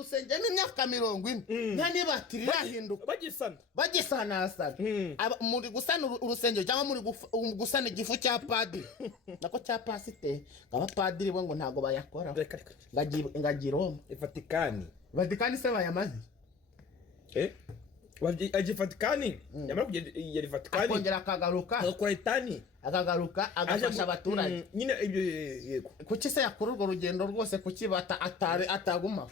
rusengero imyaka 40 nta nibatiri yahinduka bagisana muri gusana urusengero cyangwa muri gusana igifu cya padiri nako cya pasite abapadiri bo ngo ntago bayakora ngagiroma Vatikani se bayamaze aje Vatikani yamara kugera Vatikani akongera akagaruka agafasha abaturage nyine ibyo yego kuki se yakora urwo rugendo rwose kuki ataguma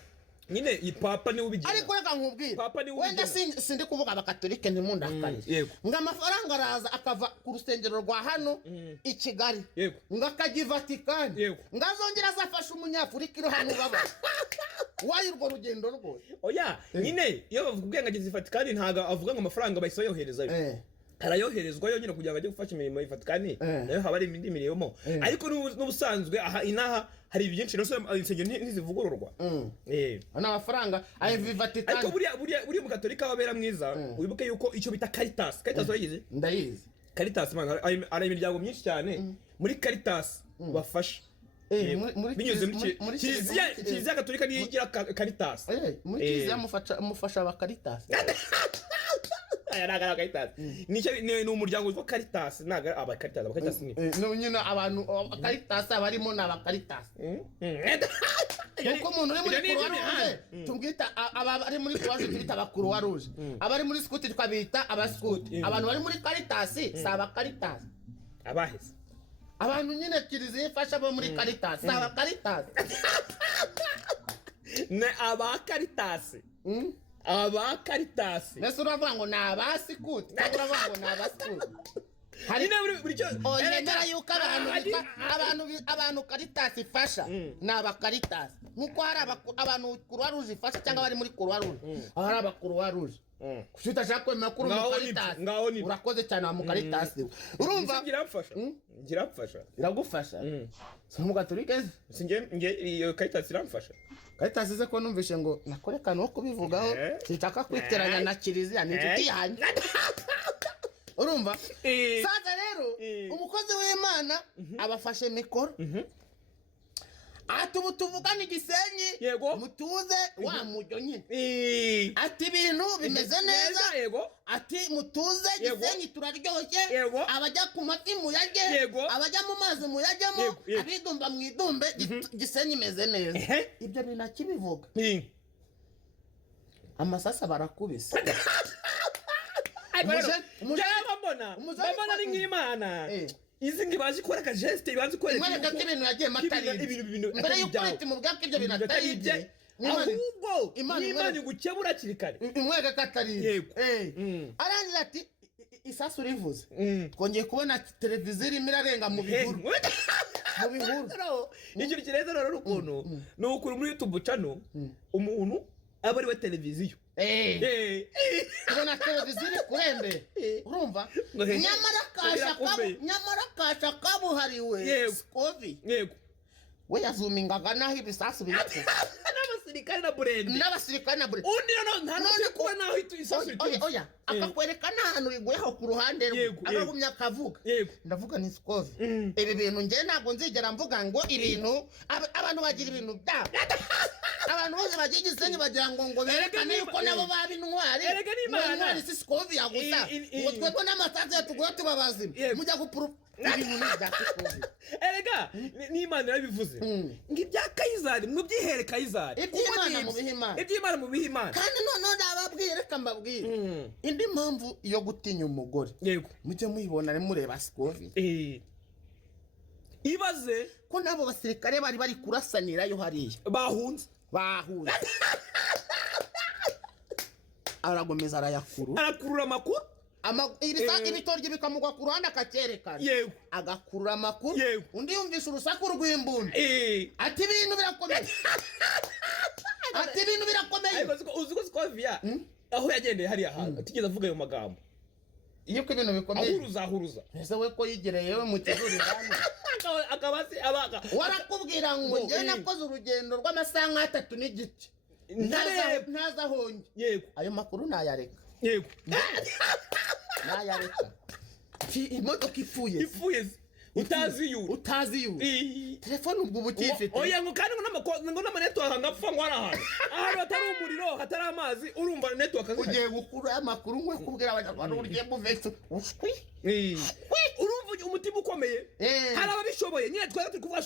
nyine ipapa ni ubigira ariko reka nkubwira wenda sindi kuvuga abakatolike ntimundakanye nga amafaranga araza akava ku rusengero rwa hano i Kigali nga akajya Vatikani nga azongera azafasha umunyafurika iri hano baba wayi urwo rugendo rwose oya nyine iyo bavuga ngo ageze Vatikani ntaga avuga ngo amafaranga bayisoyoherezayo arayoherezwa nyine kugira ngo ajye gufasha imirimo y'Vatikani nayo haba ari indi mirimo ariko n'ubusanzwe aha inaha hari byinshi no insengero ntizivugururwa ana amafaranga ayivi Vatikani ariko buriya mu Katolika babera mwiza wibuke yuko icyo bita Caritas urayizi ndayizi Caritas ari imiryango myinshi cyane muri Caritas bafasha binyuze muri Kiliziya Gatolika niyo igira Caritas muri Kiliziya mufasha aba Caritas naga Caritas ni umuryango witwa Caritas naga aba Caritas ni nyine abantu Caritas abarimo n'aba Caritas uko umuntu uri muri Croix Rouge tubwita abari muri Croix Rouge tubita Croix Rouge abari muri Scout twabita aba Scout abantu bari muri Caritas saba Caritas abaheze abantu nyine Kiliziya ifasha bo muri Caritas saba Caritas ne aba Caritas aba Caritas nese uravuga ngo naba Scout uravuga ngo naba Scout hari buri cyo onera yuko abantu Caritas ifasha naba Caritas nkuko hari abantu Croix Rouge ifasha cyangwa bari muri Croix Rouge hari aba Croix Rouge kushita shako makuru mu Caritas urakoze cyane mu Caritas urumva girafasha iragufasha so mu Gatolika singe iyo Caritas iramfasha Caritas ze ko numvishe ngo nakorekana wo kubivugaho kitaka kwiteranya na Kiliziya ni inshuti yanjye urumva sasa rero umukozi w'Imana abafashe mikoro atubu tuvugana Gisenyi mutuze wa mujyo nyine ati ibintu bimeze neza ati mutuze Gisenyi turaryoshye abajya ku mafi muyajye abajya mu mazi muyajyemo abidumba mwidumbe Gisenyi imeze neza ibyo binakibivuga amasasa barakubise mbona ni nk'Imana izi ngibaje kora ka geste ibanze kora imana ibintu yagiye matari mbere yuko ati mu bwako ibyo bintu atari ibye ahubwo Imana igukebura kirikare imwega katari arangira ati isasu rivuze twongeye kubona televiziyo irimo irarenga mu bihuru nicyo kireza rero rukuntu no ukuri muri YouTube channel umuntu aba ari we televiziyo ubona televiziyo iri kurembe urumva nyamara kasha kabuhariwe Scovi we yazumingaga naho ibisasu biyate n'abasirikare na burende undi none kuba naho isasu oya akakwereka n'ahantu riguyeho ku ruhande rwe akagumya akavuga ndavuga ni Scovi ibi bintu nge ntabwo nzigera mvuga ngo ibintu abantu bagira ibintu byabo abantu bose bagiye Gisenyi bagira ngo berekane yuko nabo baba intwari intwari si Scovi yagusa ngo twebwe n'amasazi yatuguye tubabazi mujya gupuru ibintu bya Scovi erega n'Imana yabivuze ngo ibya Kayizari mu byihere Kayizari iby'Imana mu bihimana kandi none ndababwira reka mbabwira indi mpamvu yo gutinya umugore mujye muyibona mureba Scovi ibaze ko nabo basirikare bari kurasanirayo hariya bahunze aragomeza arakurura amakuru ibitoryo bikamugwa ku ruhande akakerekana agakurura amakuru undi yumvisha urusaku rw'imbunda ati ibintu birakomeye uzi ko Scovia aho yagendeye hariya hantu atigeze avuga ayo magambo iyo ko ibintu bikomeye ahuruza ese we ko yigereye we mu kizuri hano akabasi abaga warakubwira ngo njye nakoze urugendo rw'amasaha 3 n'igice ntaza honge ayo makuru nayareka nayareka imodoka ifuye utazi telefone ubwo bukifite oya ngo kandi ngo n'amanetwork ngapfa ngo arahantu batari hatari amazi urumva network azihari ugiye gukura amakuru ngo kubwira abanyarwanda ugiye mu vexo ushwi urumva umutima ukomeye hari ababishoboye nyine twari turi kuvuga